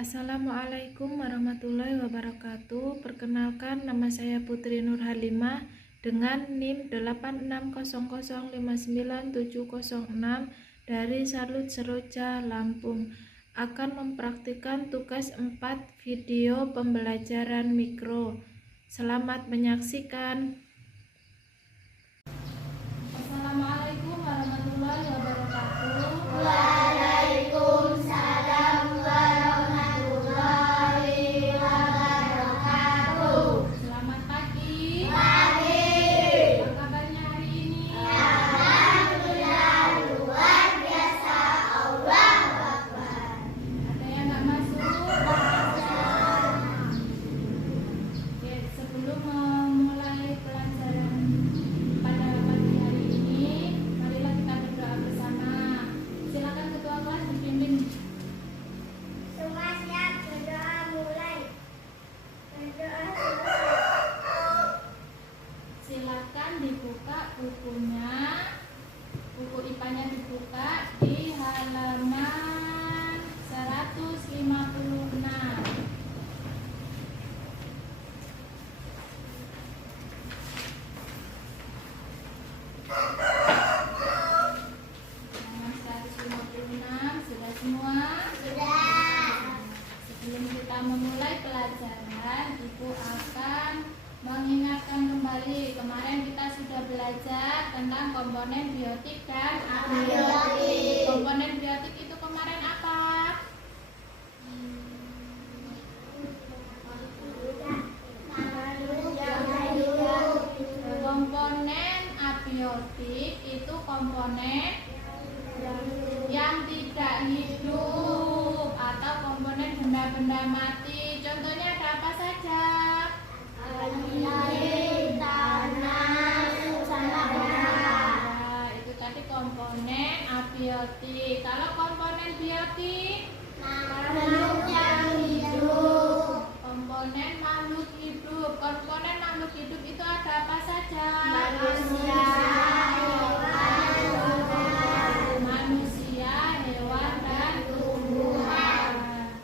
Assalamualaikum warahmatullahi wabarakatuh. Perkenalkan, nama saya Putri Nur Halimah dengan NIM 8600597006 dari Salut Seroja, Lampung. Akan mempraktikkan tugas 4 video pembelajaran mikro. Selamat menyaksikan. Assalamualaikum warahmatullahi wabarakatuh. Waalaikumsalam warahmatullahi wabarakatuh. Selamat pagi. Pagi. Apa kabarnya hari ini? Alhamdulillah luar biasa. Allahu Akbar. Ada yang nggak masuk? Oke, sebelum memulai pelajaran pada pagi hari ini, marilah kita berdoa bersama. Silakan ketua kelas dipimpin. Semua siap, berdoa mulai. Berdoa Silakan dibuka bukunya. Buku IPA-nya dibuka di halaman 156. Halaman 156 sudah semua? sudah. Sebelum kita memulai pelajaran, Ibu akan mengingatkan kembali. Kemarin kita sudah belajar tentang komponen biotik dan abiotik. Komponen biotik itu kemarin apa? Komponen abiotik itu komponen yang tidak hidup atau komponen benda-benda mati. Contohnya ada apa saja? Air, tanah, Nah, itu tadi komponen abiotik. Kalau komponen biotik, makhluk yang hidup. komponen makhluk hidup. Komponen makhluk hidup itu ada apa saja? Manusia, Manusia, hewan, dan tumbuhan.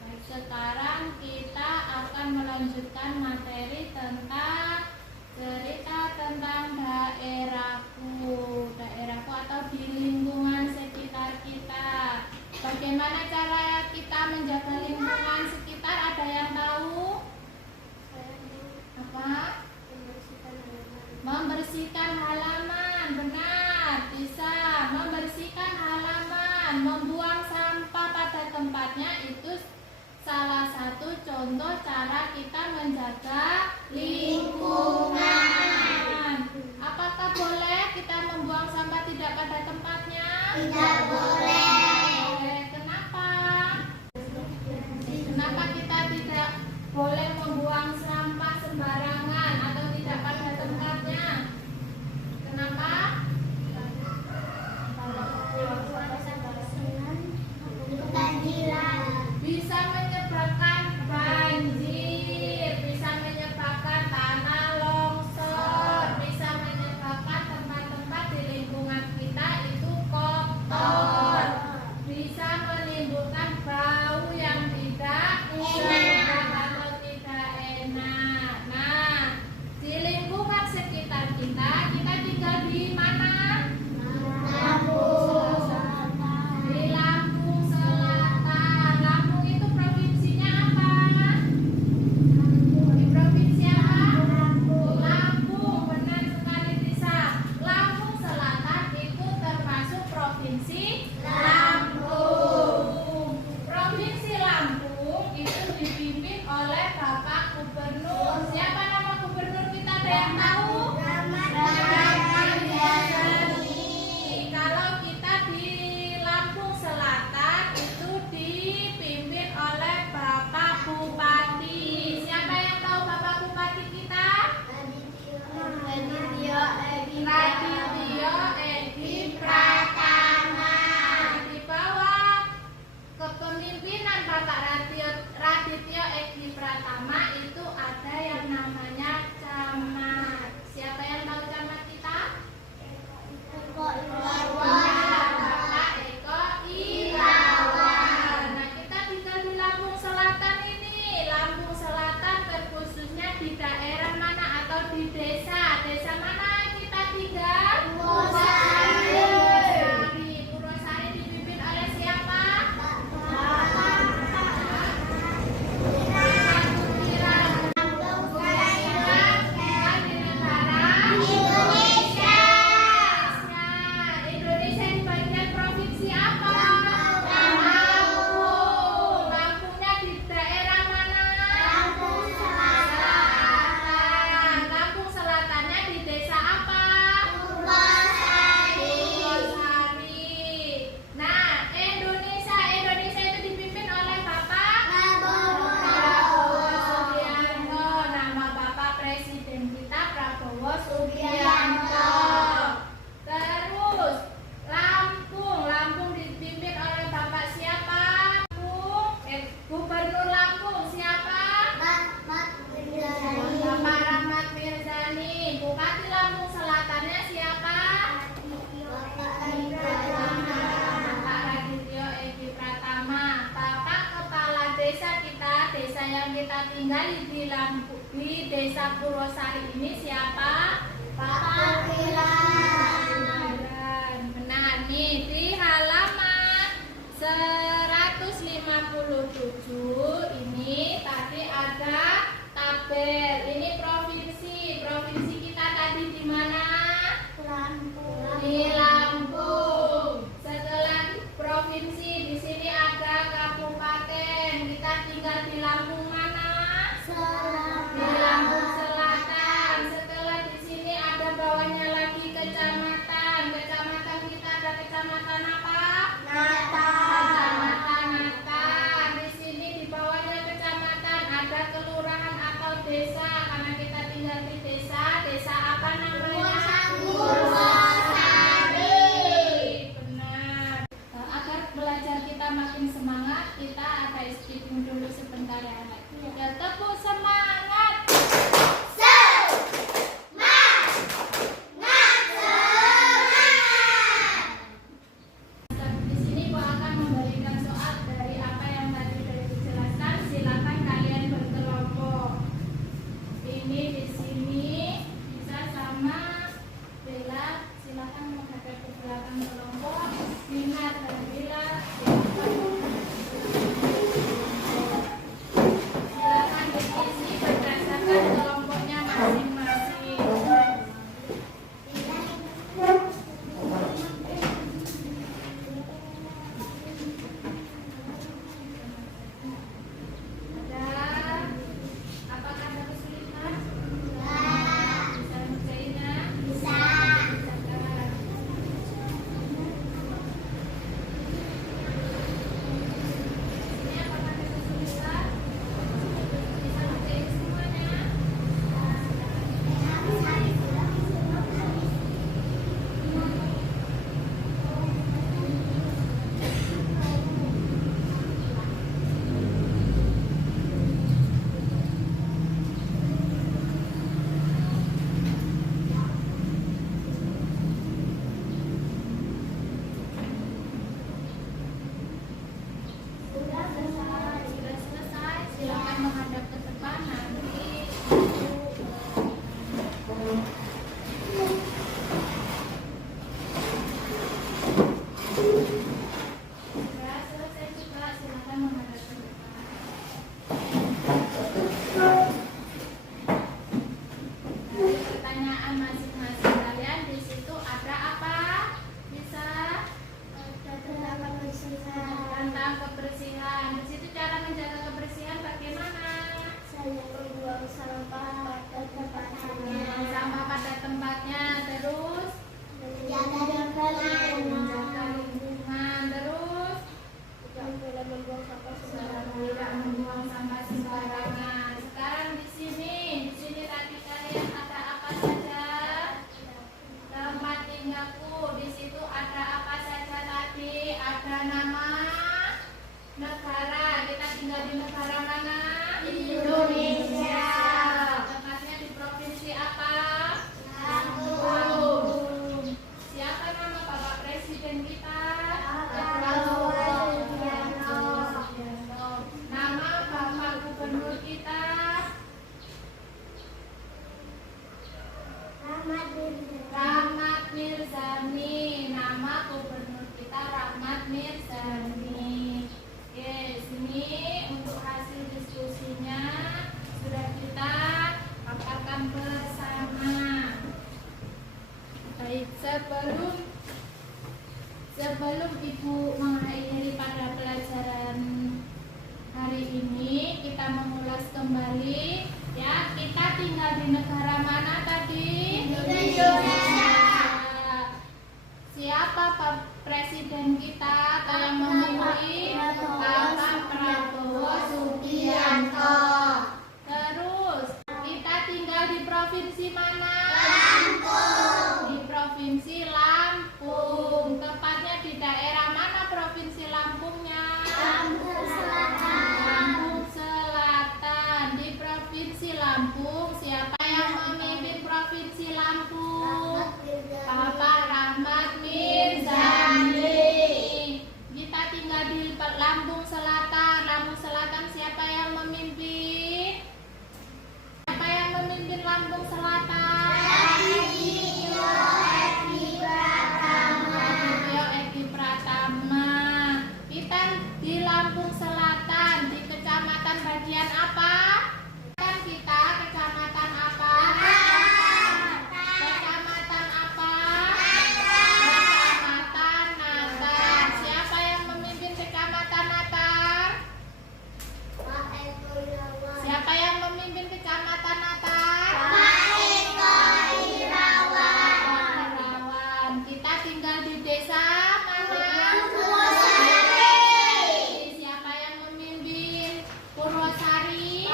Baik, sekarang kita akan melanjutkan materi tentang cerita tentang daerahku. Daerahku atau di lingkungan sekitar kita. Bagaimana cara kita menjaga lingkungan sekitar? Ada yang tahu? Apa? Membersihkan halaman, benar, bisa. Membersihkan halaman, membuang sampah pada tempatnya itu salah satu contoh cara kita menjaga lingkungan. Apakah boleh kita membuang sampah tidak pada tempatnya? Tidak boleh. Kenapa? Kenapa kita tidak boleh membuang sampah sembarangan atau tidak pada tempatnya? Kenapa? Kebanjiran. Bisa menyebabkan banjir, bisa menyebabkan tanah longsor, bisa menyebabkan tempat-tempat di lingkungan kita itu kotor, bisa menimbulkan bau yang tidak sedap atau tidak enak. Nah, di lingkungan sekitar kita tinggal di mana? Di Lampung Selatan. Lampung itu provinsinya apa? Di provinsi apa? Lampung, benar sekali Risa. Lampung Selatan itu termasuk provinsi Lampung. Provinsi Lampung itu dipimpin oleh Bapak Gubernur. Siapa nama gubernur kita? Ada yang tahu? Kalau kita di Lampung Selatan itu dipimpin oleh Bapak Bupati. Siapa yang tahu Bapak Bupati kita? Radityo Edi Pratama. Di bawah kepemimpinan Bapak Radityo Edi Pratama itu ada yang namanya camat. Siapa yang tahu camat kita? Bapak Eko Irawan. Nah, kita tinggal di Lampung Selatan khususnya di daerah mana atau di desa? Desa mana kita tinggal? Purwosari. Purwosari dipimpin oleh siapa? Indonesia. Indonesia di bagian provinsi apa? Lampung. Lampungnya di daerah mana? Lampung Selatan. Lampung Selatannya di desa apa? Purwosari. Purwosari. Nah, Indonesia itu dipimpin oleh Bapak Prabowo Subianto. Nama Bapak Presiden kita Prabowo Subianto. Terus Lampung dipimpin oleh Bapak siapa? Gubernur Lampung siapa? Bapak Rahmat Mirzani. Bupati Lampung Selatannya siapa? Bapak Radityo Edi Pratama. Bapak Kepala Desa kita, desa yang kita tinggali di Lampung, di Desa Purwosari ini siapa? Pak Wilan. Benar nih, di halaman 157 ini tadi ada tabel. Ini provinsi kita tadi di mana? Di Lampung. Setelah provinsi di sini ada kabupaten. Kita tinggal di Lampung mana? Di Lampung Selatan. Setelah di sini ada bawahnya lagi kecamatan. Kecamatan kita ada kecamatan apa? Kecamatan Natan. Di sini di bawahnya kecamatan ada kelurahan atau desa. Karena kita tinggal di desa. Desa apa namanya? Purwosari. Benar. Agar belajar kita makin semangat, kita ada skipping dulu sebentar ya, anak. Ya, tepuk semangat. Di sini gua akan memberikan soal dari apa yang tadi sudah dijelaskan. Silakan kalian berkelompok. Ini di sini bisa sama Bella. Silakan menghadap ke belakang kelompok. Minat dan Bella. Silakan diisi berdasarkan kelompoknya masing-masing. Apakah ada kesulitan? Bisa ngerjainnya? Bisa kan? Ini apakah ada kesulitan? Bisa ngerjain semuanya? Sudah selesai. Silakan menghadap ke depan nanti. Sudah selesai juga. Silakan menghadap ke depan. Dari pertanyaan masing-masing kalian di situ ada apa? Bisa tentang kebersihan. Di situ cara menjaga kebersihan bagaimana? kembali. Ya, kita tinggal di negara mana tadi? Indonesia. Siapa presiden kita yang memilih? Bapak Prabowo Subianto. Terus kita tinggal di provinsi mana? Lampung. Di provinsi Lampung. Tepatnya di daerah mana provinsi Lampungnya? Lampung Selatan. Lampung Selatan. Di provinsi Lampung, siapa yang memimpin provinsi Lampung? Bapak Rahmat Mirzani. Kita tinggal di Lampung Selatan. Lampung Selatan siapa yang memimpin? Siapa yang memimpin Lampung Selatan? Radityo Edi Pratama. Kita di Lampung Selatan, di kecamatan bagian apa? Kan kita kecamatan apa? Kecamatan apa? Kecamatan Natar. Siapa yang memimpin kecamatan Natar? Siapa yang memimpin kecamatan Natar? Irawan. Kita tinggal di desa mana? Siapa yang memimpin? Purwosari.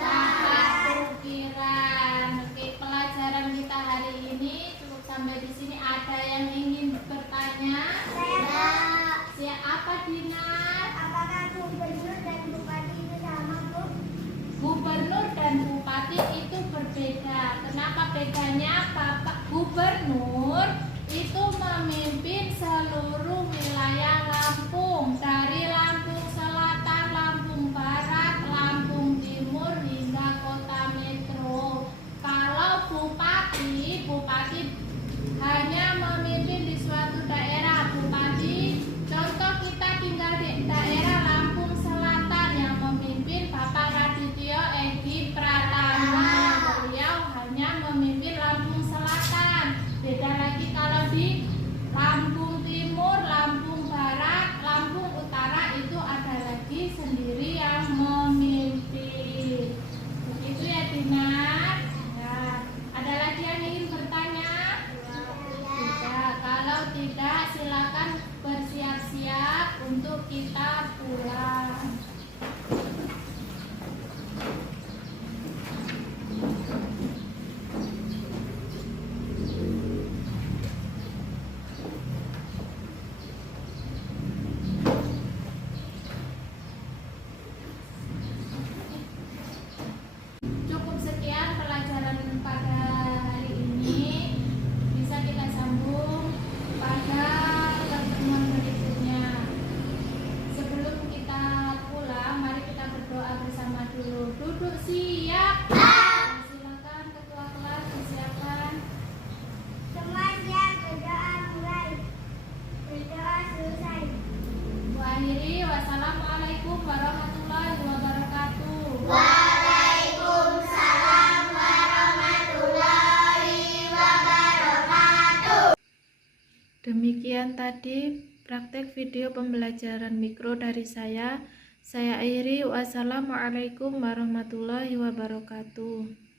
Bapak Ukiran. Oke, pelajaran kita hari ini cukup sampai di sini. Ada yang ingin bertanya? Siapa Dinar? Gubernur dan bupati itu berbeda. Kenapa bedanya? Bapak Gubernur itu memimpin seluruh wilayah Lampung, dari Lampung Selatan, Lampung Barat, Lampung Timur hingga kota metro. Kalau bupati hanya memimpin di suatu daerah. Bupati, contoh kita tinggal di daerah Lampung Selatan, yang memimpin Bapak Radityo Edi Pratama. Beliau hanya memimpin Lampung Selatan. Beda lagi kalau di Lampung Timur, Lampung Barat, Lampung Utara, itu ada lagi sendiri yang memimpin. Begitu ya Dinar. Nah, ada lagi yang ingin bertanya? Tidak. Kalau tidak, silakan bersiap-siap untuk kita pulang. Cukup sekian pelajaran pada hari ini. Bisa kita sambung pada pertemuan berikutnya. Sebelum kita pulang, mari kita berdoa bersama dulu. Duduk siap. Silakan ketua kelas disiapkan. Bu akhiri, wassalamualaikum warahmatullahi wabarakatuh. Waalaikumsalam warahmatullahi wabarakatuh. Demikian tadi praktek video pembelajaran mikro dari saya. Saya akhiri, wassalamualaikum warahmatullahi wabarakatuh.